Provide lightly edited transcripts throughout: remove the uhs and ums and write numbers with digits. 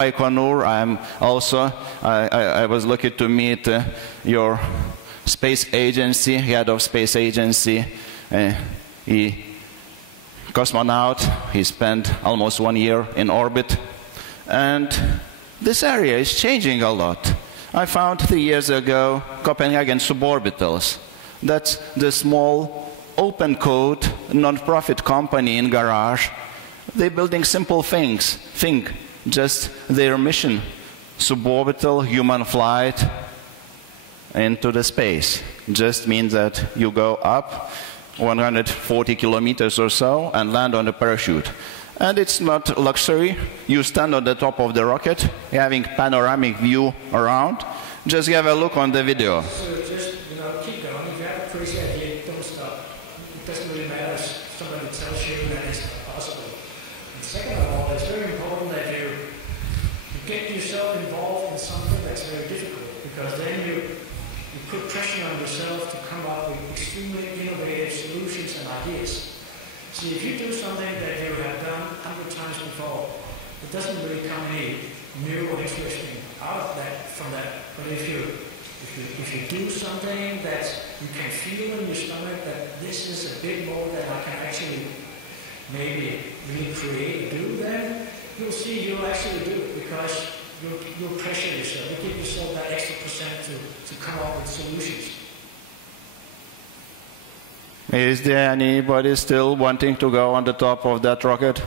Baikonur. I was lucky to meet your space agency, head of space agency. He cosmonaut. He spent almost 1 year in orbit. And this area is changing a lot. I found 3 years ago Copenhagen suborbitals. That's the small open code non-profit company in garage. They're building simple things. Think just their mission, suborbital human flight into the space. Just means that you go up 140 kilometers or so and land on a parachute. And it's not luxury. You stand on the top of the rocket, having panoramic view around. Just have a look on the video. So just, keep going. If you have a crazy idea, don't stop. It doesn't really matter if somebody tells you that it's not possible. And second of all, it's very important that you get yourself involved in something that's very difficult, because then you put pressure on yourself to come up with extremely innovative solutions and ideas. See, if you do something that you have done 100 times before, it doesn't really come any new or interesting out of that, from that. But if you do something that you can feel in your stomach that this is a bit more that I can actually maybe really create and do, then you'll see you'll actually do it, because you'll pressure yourself. You give yourself that extra % to come up with solutions. Is there anybody still wanting to go on the top of that rocket?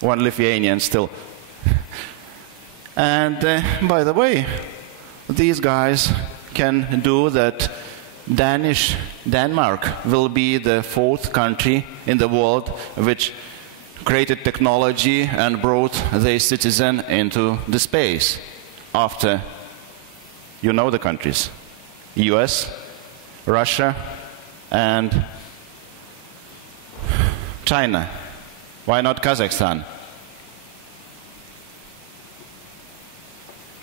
One Lithuanian still. And by the way, these guys can do that. Denmark will be the 4th country in the world which created technology and brought their citizen into the space. After, you know the countries, US, Russia, and China. Why not Kazakhstan?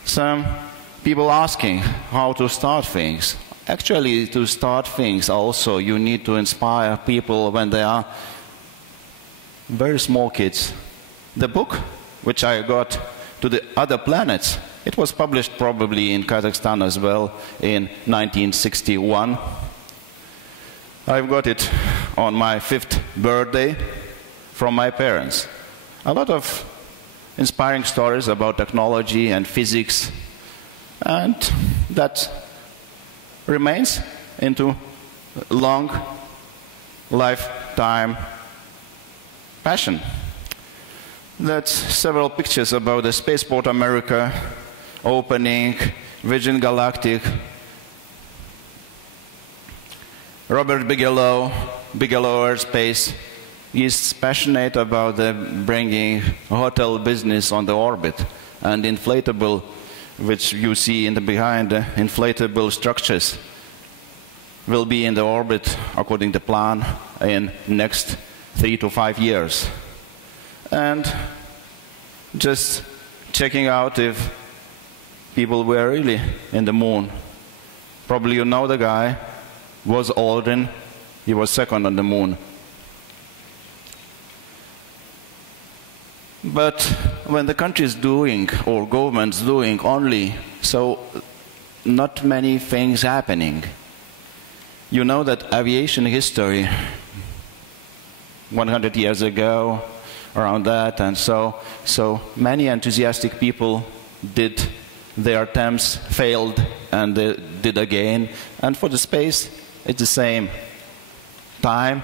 Some people asking how to start things. Actually, to start things also, you need to inspire people when they are very small kids. The book, which I got to the other planets, it was published probably in Kazakhstan as well in 1961. I've got it on my 5th birthday from my parents. A lot of inspiring stories about technology and physics, and that remains into long lifetime passion. That's several pictures about the Spaceport America opening, Virgin Galactic, Robert Bigelow Aerospace. He's passionate about bringing hotel business on the orbit, and inflatable, which you see in the behind, inflatable structures will be in the orbit according to plan in next 3 to 5 years. And just checking out if people were really in the moon. Probably you know the guy, was Aldrin. He was 2nd on the moon. But when the country is doing, or government's doing only, so not many things happening. You know that aviation history, 100 years ago, around that, and so many enthusiastic people did their attempts, failed, and they did again. And for the space, it's the same time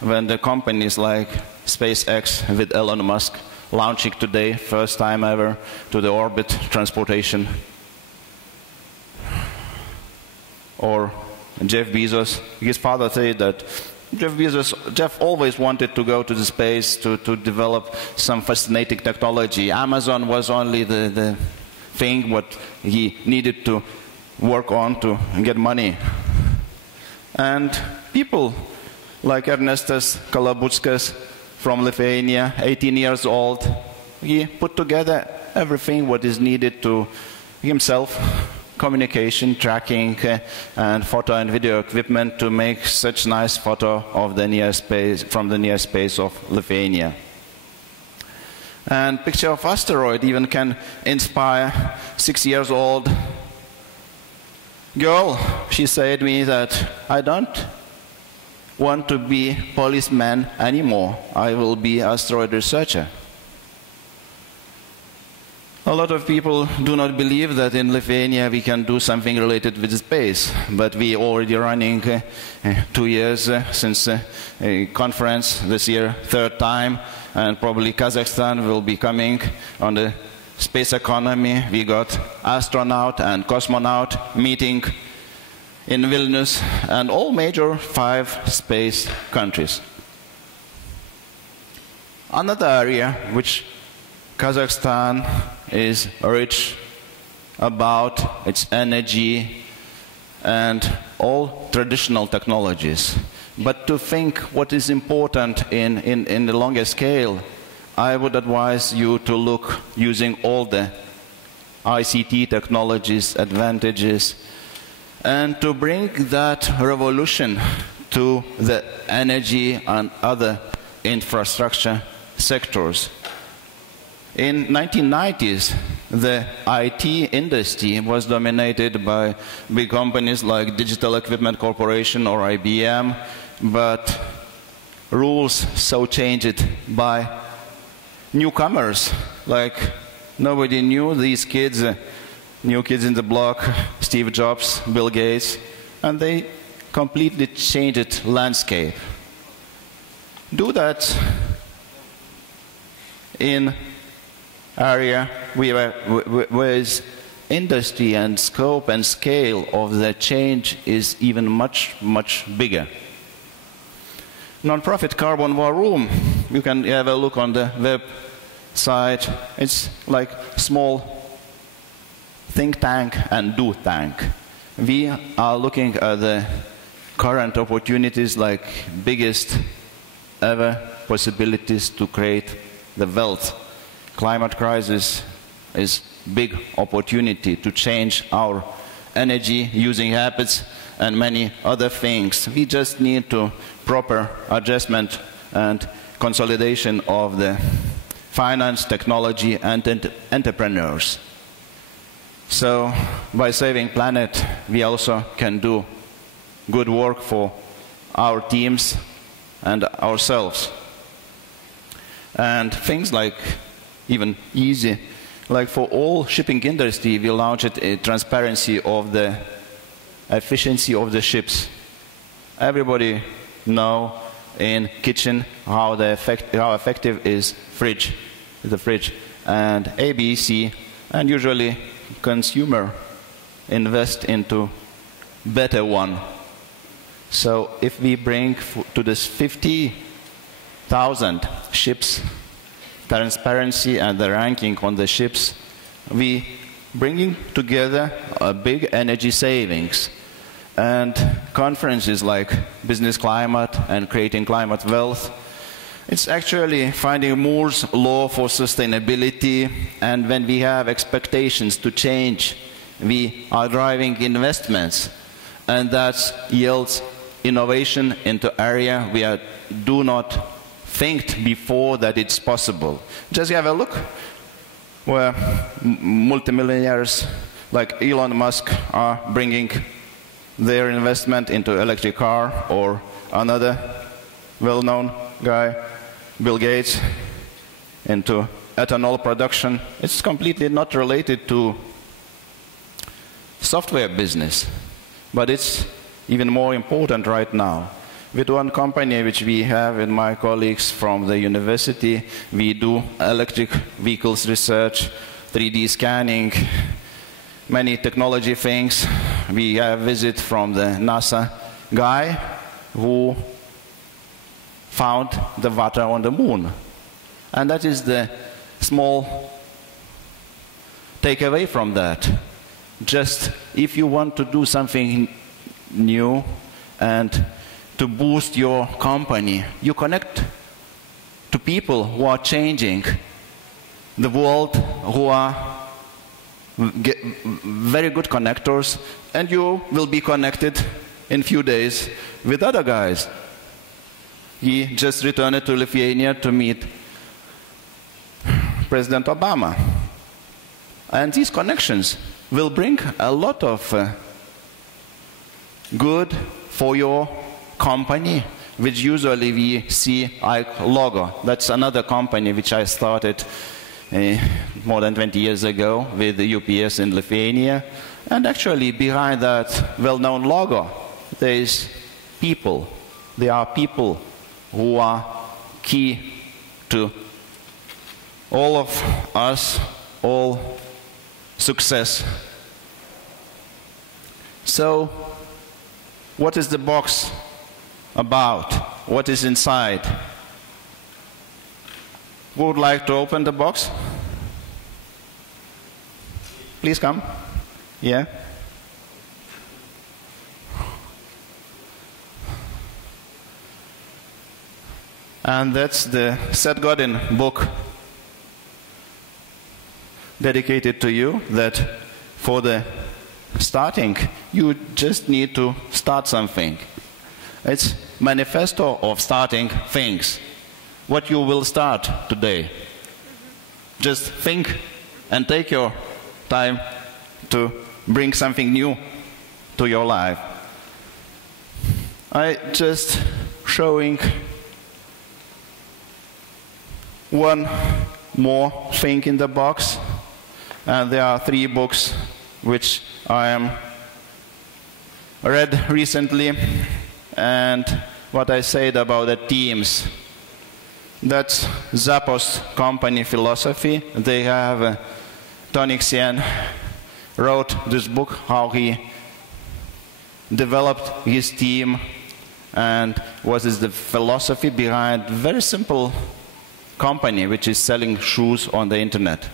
when the companies like SpaceX with Elon Musk launching today, first time ever, to the orbit transportation. Or Jeff Bezos, his father said that Jeff always wanted to go to the space to develop some fascinating technology. Amazon was only the thing what he needed to work on to get money. And people like Ernestas Kalabutskas from Lithuania, 18 years old, he put together everything what is needed to himself, communication, tracking, and photo and video equipment to make such nice photo of the near space, from the near space of Lithuania. And picture of asteroid even can inspire 6-year-old girl. She said to me that I don't want to be policeman anymore. I will be asteroid researcher. A lot of people do not believe that in Lithuania we can do something related with space, but we already running 2 years since a conference this year, 3rd time, and probably Kazakhstan will be coming on the space economy. We got astronaut and cosmonaut meeting in Vilnius and all major 5 space countries. Another area which Kazakhstan is rich about its energy and all traditional technologies. But to think what is important in the longer scale, I would advise you to look using all the ICT technologies, advantages, and to bring that revolution to the energy and other infrastructure sectors. In 1990s, the IT industry was dominated by big companies like Digital Equipment Corporation or IBM, but rules so changed by newcomers. Like nobody knew these kids, new kids in the block, Steve Jobs, Bill Gates, and they completely changed landscape. Do that in area where industry and scope and scale of the change is even much, much bigger. Non-profit Carbon War Room, you can have a look on the website. It's like small think tank and do tank. We are looking at the current opportunities like biggest ever possibilities to create the wealth. Climate crisis is big opportunity to change our energy using habits and many other things. We just need to proper adjustment and consolidation of the finance, technology, and entrepreneurs. So by saving planet, we also can do good work for our teams and ourselves. And things like even easy, like for all shipping industry, we launched a transparency of the efficiency of the ships. Everybody know in kitchen how effective is the fridge, and ABC, and usually consumer invest into better one. So if we bring to this 50,000 ships transparency and the ranking on the ships, we bringing together a big energy savings. And conferences like Business Climate and Creating Climate Wealth, it's actually finding Moore's law for sustainability, and when we have expectations to change, we are driving investments, and that yields innovation into area we do not think before that it's possible. Just have a look where multimillionaires like Elon Musk are bringing their investment into electric car, or another well-known guy, Bill Gates, into ethanol production. It's completely not related to software business, but it's even more important right now. With one company which we have and my colleagues from the university, we do electric vehicles research, 3D scanning, many technology things. We have a visit from the NASA guy who found the water on the moon. And that is the small takeaway from that. Just if you want to do something new and to boost your company, you connect to people who are changing the world, who are very good connectors, and you will be connected in a few days with other guys. He just returned to Lithuania to meet President Obama. And these connections will bring a lot of good for your company, which usually we see like logo. That's another company which I started more than 20 years ago with the UPS in Lithuania. And actually behind that well-known logo, there is people. There are people who are key to all of us, all success. So, what is the box about? What is inside? Who would like to open the box? Please come. Yeah. And that's the Seth Godin book dedicated to you, that for the starting, you just need to start something. It's manifesto of starting things. What you will start today. Just think and take your time to bring something new to your life. I just showing one more thing in the box, and there are 3 books which I am read recently, and what I said about the teams. That's Zappos company philosophy. They have Tony Xian wrote this book, how he developed his team and what is the philosophy behind very simple company which is selling shoes on the internet.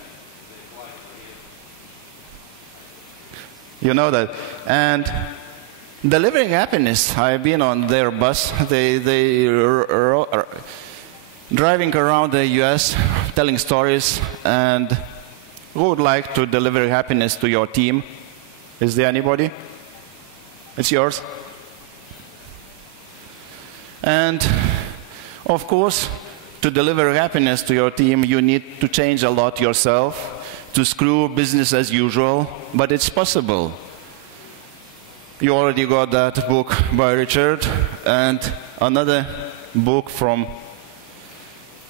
You know that. And delivering happiness, I've been on their bus. They driving around the US telling stories. And who would like to deliver happiness to your team? Is there anybody? It's yours. And of course, to deliver happiness to your team, you need to change a lot yourself, to screw business as usual, but it's possible. You already got that book by Richard, and another book from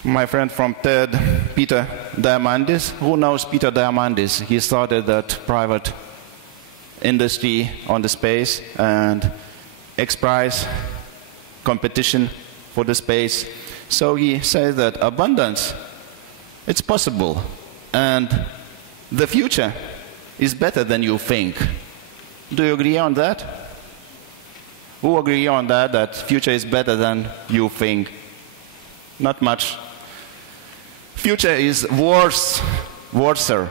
my friend from TED, Peter Diamandis. Who knows Peter Diamandis? He started that private industry on the space and X Prize competition for the space. So he says that abundance, it's possible, and the future is better than you think. Do you agree on that? Who agree on that, that future is better than you think? Not much. Future is worser